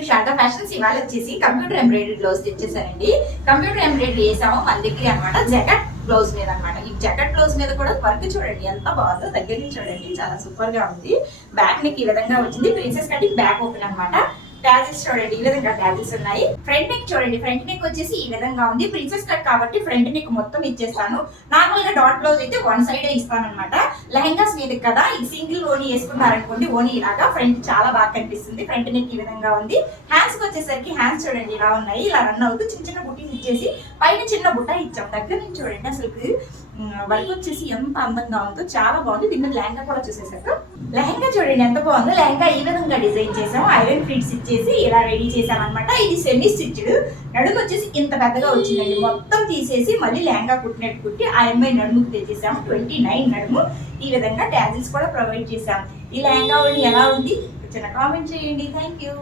To Sharada fashions. ఇవాళ వచ్చేసి computer embroidery blouse తెచ్చేసానండి. కంప్యూటర్ ఎంబ్రాయిడరీ వేసాము మన దగ్గర అనమాట, జకెట్ బ్లౌజ్ మీద అనమాట. ఈ జకెట్ బ్లౌజ్ మీద కూడా వర్క్ చూడండి ఎంత బాగుందో, దగ్గర నుంచి చూడండి చాలా సూపర్ గా ఉంది. బ్యాక్ నెక్ ఈ విధంగా వచ్చింది, ప్రిన్సెస్ కటింగ్ బ్యాక్ ఓపెన్ అనమాట. ట్యాజిల్స్ చూడండి ఈ విధంగా ట్యాజిల్స్ ఉన్నాయి. ఫ్రంట్ నెక్ చూడండి, ఫ్రంట్ నెక్ వచ్చేసి ఈ విధంగా ఉంది. ప్రిన్సెస్ కట్ కాబట్టి ఫ్రంట్ నెక్ మొత్తం ఇచ్చేస్తాను. నార్మల్ గా డాట్ బ్లౌజ్ అయితే వన్ సైడ్ ఇస్తాను అనమాట. లెహంగాస్ మీద కదా ఇది సింగిల్ ఓనీ వేసుకున్నారనుకోండి, ఓనీ ఇలాగా ఫ్రంట్ చాలా బాగా కనిపిస్తుంది. ఫ్రంట్ నెక్ ఈ విధంగా ఉంది. హ్యాండ్స్ కి వచ్చేసరికి హ్యాండ్స్ చూడండి ఇలా ఉన్నాయి, ఇలా రన్ అవుతూ చిన్న చిన్న బుట్టీస్ ఇచ్చేసి పైన చిన్న బుట్ట ఇచ్చాం. దగ్గర నుంచి చూడండి అసలు వర్క్ వచ్చేసి ఎంత అందంగా ఉందో, చాలా బాగుంది. దీని లెహంగా కూడా చూసేసాక లెహంగా చూడండి ఎంత బాగుందో. లెహంగా ఈ విధంగా డిజైన్ చేసాం, ఐరన్ ప్లీట్స్ ఇచ్చేసి ఇలా రెడీ చేసాం అనమాట. ఇది సెమీ స్టిచ్డ్, నడుము వచ్చేసి ఇంత పెద్దగా వచ్చిందండి. మొత్తం తీసేసి మళ్ళీ లెహంగా కుట్టినట్టు కుట్టి ఆ అమ్మాయి నడుముకు తెచ్చేసాము. 29 నడుము. ఈ విధంగా ట్యాజిల్స్ కూడా ప్రొవైడ్ చేసాం. ఈ లెహంగా ఎలా ఉంది చిన్న కామెంట్ చేయండి. Thank you.